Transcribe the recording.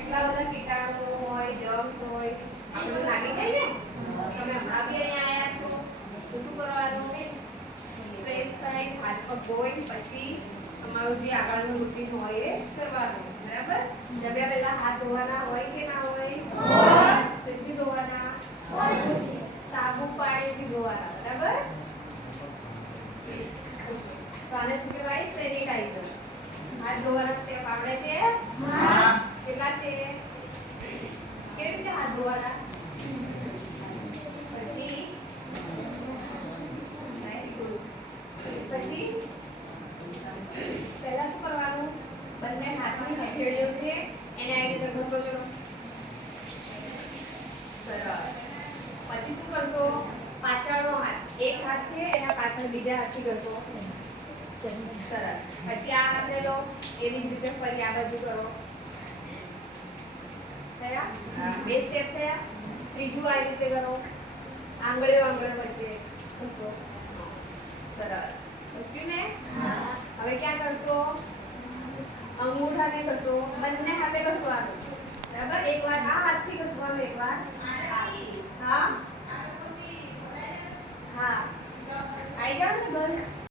કેટલા બધા કીટાણુઓ હોય જર્મ્સ હોય આપણે લાગી જઈએ તમે હમણાં બી અહીંયા પછી તમારું જે આગળનું રૂટીન હોય એ કરવાનું બરાબર? જમ્યા પહેલા હાથ ધોવાના હોય કે ના હોય? સીધી ધોવાના? સાબુ પાણીથી ધોવાના બરાબર? તો આને શું કહેવાય? સેનિટાઈઝર. હાથ ધોવાના સ્ટેપ આવડે છે? કેટલા છે? કેવી રીતે હાથ ધોવાના પછી very good. પછી પહેલા શું કરવાનું બંને હાથની હથેળીઓ છે. એને આવી રીતે ઘસો છો સરસ. પછી શું કરશો? પાછળનો હાથ. એક હાથ છે એના પાછળ બીજા હાથથી ઘસો. સરસ. પછી આ હાથને લો. એવી જ રીતે ફરી આ બાજુ કરો. થયા? બે સ્ટેપ થયા. ત્રીજું આ રીતે કરો. આંગળીઓ આંગળ વચ્ચે ઘસો. સરસ. ઘસ્યું ને? હવે ક્યાં કરશો? અંગૂઠાને ઘસો બંને હાથે ઘસવાનું. બરાબર? એકવાર આ હાથથી ઘસવાનું